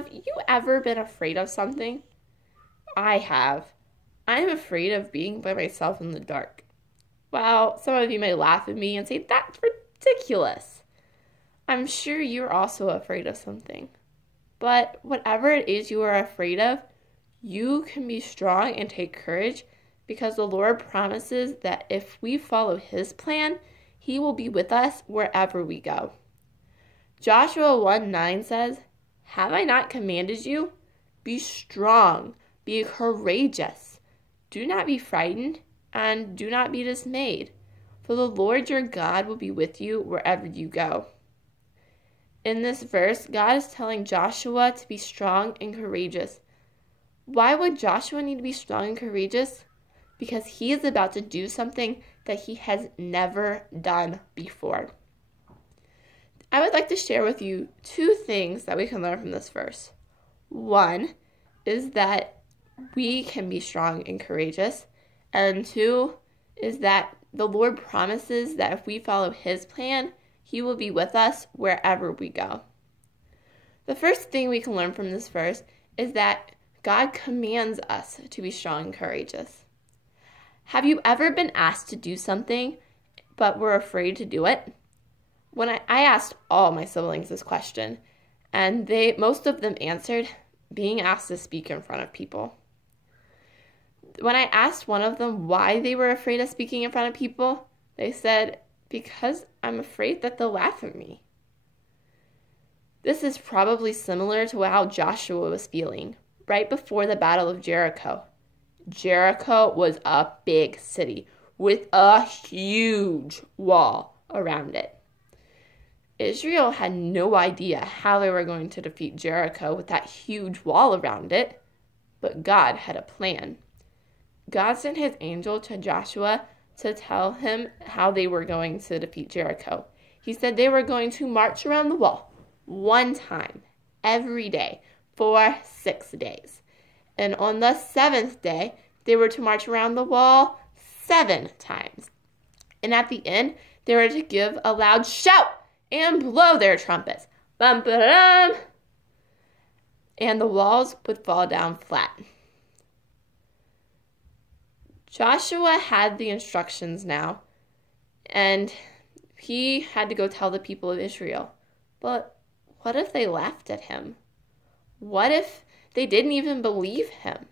Have you ever been afraid of something? I have. I'm afraid of being by myself in the dark. Well, some of you may laugh at me and say, that's ridiculous. I'm sure you're also afraid of something. But whatever it is you are afraid of, you can be strong and take courage because the Lord promises that if we follow His plan, He will be with us wherever we go. Joshua 1:9 says, "Have I not commanded you? Be strong, be courageous. Do not be frightened, and do not be dismayed, for the Lord your God will be with you wherever you go." In this verse, God is telling Joshua to be strong and courageous. Why would Joshua need to be strong and courageous? Because he is about to do something that he has never done before. I would like to share with you two things that we can learn from this verse. One is that we can be strong and courageous. And two is that the Lord promises that if we follow His plan, He will be with us wherever we go. The first thing we can learn from this verse is that God commands us to be strong and courageous. Have you ever been asked to do something, but were afraid to do it? When I asked all my siblings this question, and most of them answered, being asked to speak in front of people. When I asked one of them why they were afraid of speaking in front of people, they said, because I'm afraid that they'll laugh at me. This is probably similar to how Joshua was feeling right before the Battle of Jericho. Jericho was a big city with a huge wall around it. Israel had no idea how they were going to defeat Jericho with that huge wall around it, but God had a plan. God sent His angel to Joshua to tell him how they were going to defeat Jericho. He said they were going to march around the wall one time every day for 6 days. And on the 7th day, they were to march around the wall 7 times. And at the end, they were to give a loud shout and blow their trumpets. Bum, ba-dum! And the walls would fall down flat. Joshua had the instructions now, and he had to go tell the people of Israel. But what if they laughed at him? What if they didn't even believe him?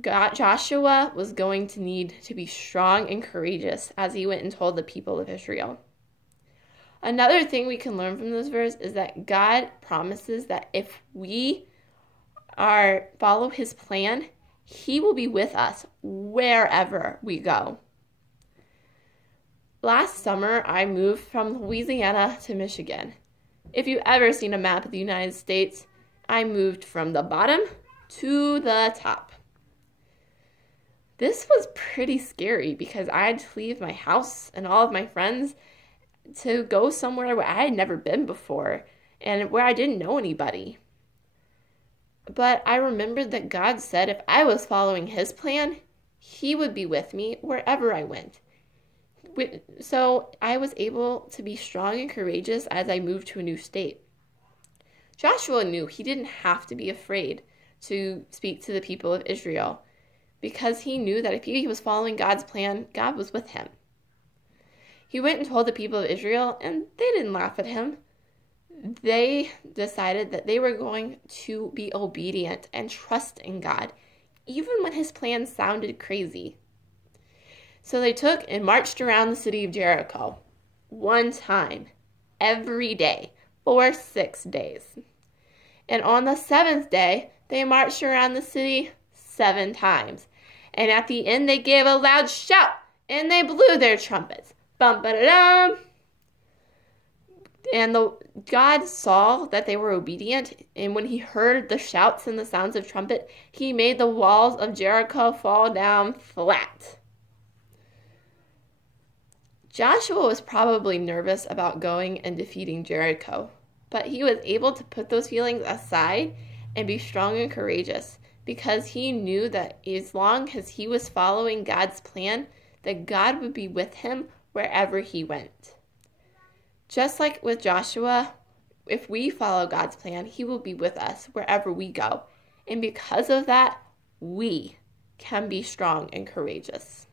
Joshua was going to need to be strong and courageous as he went and told the people of Israel. Another thing we can learn from this verse is that God promises that if we follow His plan, He will be with us wherever we go. Last summer, I moved from Louisiana to Michigan. If you've ever seen a map of the United States, I moved from the bottom to the top. This was pretty scary because I had to leave my house and all of my friends to go somewhere where I had never been before and where I didn't know anybody. But I remembered that God said if I was following His plan, He would be with me wherever I went. So I was able to be strong and courageous as I moved to a new state. Joshua knew he didn't have to be afraid to speak to the people of Israel because he knew that if he was following God's plan, God was with him. He went and told the people of Israel, and they didn't laugh at him. They decided that they were going to be obedient and trust in God, even when His plan sounded crazy. So they took and marched around the city of Jericho one time, every day, for 6 days. And on the 7th day, they marched around the city 7 times. And at the end, they gave a loud shout, and they blew their trumpets. Bum, ba-da-dum. And God saw that they were obedient, and when He heard the shouts and the sounds of trumpet, He made the walls of Jericho fall down flat. Joshua was probably nervous about going and defeating Jericho, but he was able to put those feelings aside and be strong and courageous because he knew that as long as he was following God's plan, that God would be with him wherever he went. Just like with Joshua, If we follow God's plan, He will be with us wherever we go. And because of that, we can be strong and courageous.